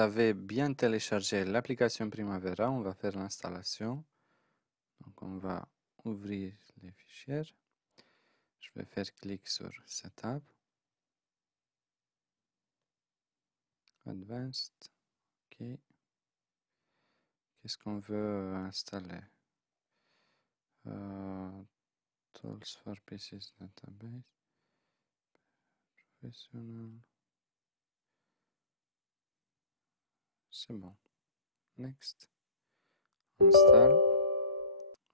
avez bien téléchargé l'application Primavera, on va faire l'installation. Donc, on va ouvrir les fichiers. Je vais faire clic sur Setup. Advanced. OK. Qu'est-ce qu'on veut installer? Tools for PCs Database. Professional. C'est bon. Next. Install.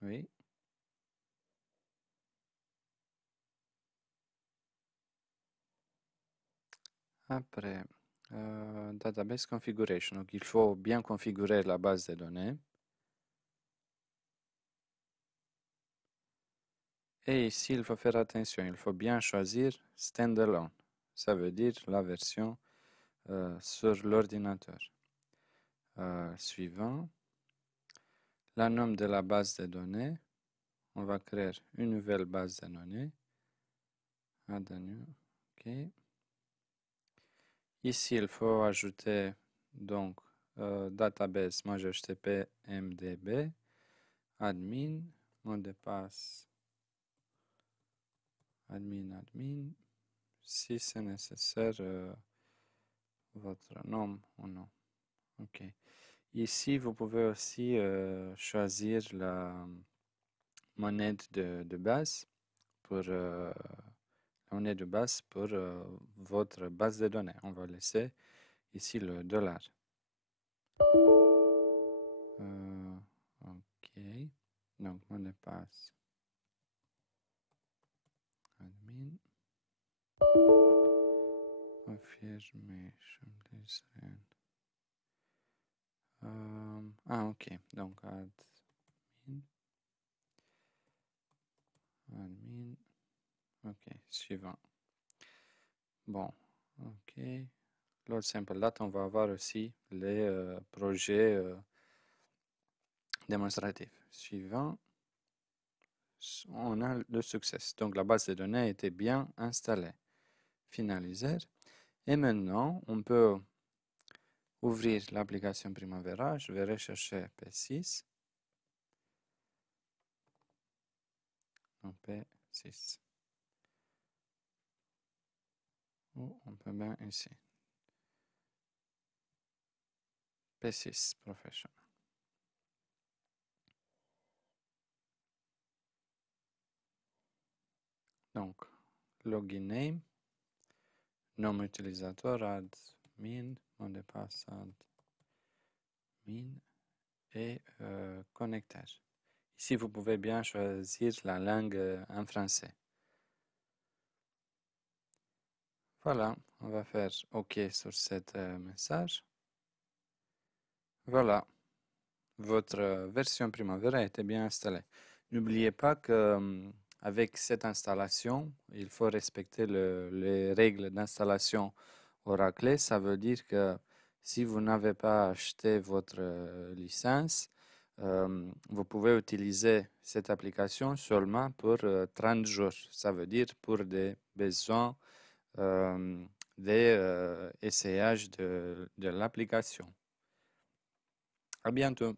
Oui. Après, Database Configuration. Donc, il faut bien configurer la base de données. Et ici, il faut faire attention. Il faut bien choisir Standalone. Ça veut dire la version sur l'ordinateur. Suivant. La nom de la base de données. On va créer une nouvelle base de données. Add a new. OK. Ici, il faut ajouter donc database. Moi, j'ai ajouté PMDB. Admin. Mot de passe. Admin. Si c'est nécessaire, votre nom ou non. OK. Ici, vous pouvez aussi choisir la monnaie de base pour votre base de données. On va laisser ici le dollar. OK. Donc, mot de passe. Admin. Confirmation. OK. Donc, admin. OK. Suivant. Bon. OK. Load Sample Data, on va avoir aussi les projets démonstratifs. Suivant. On a le succès. Donc, la base de données était bien installée. Finaliser. Et maintenant, on peut ouvrir l'application Primavera. Je vais rechercher P6. Donc, P6. Ou on peut bien ici. P6 Professional. Donc, login name, nom utilisateur, admin, mot de passe, admin et connecteur. Ici, vous pouvez bien choisir la langue en français. Voilà, on va faire OK sur cet message. Voilà, votre version Primavera était bien installée. N'oubliez pas que avec cette installation, il faut respecter les règles d'installation Oracle. Ça veut dire que si vous n'avez pas acheté votre licence, vous pouvez utiliser cette application seulement pour 30 jours. Ça veut dire pour des besoins des essayages de l'application. À bientôt.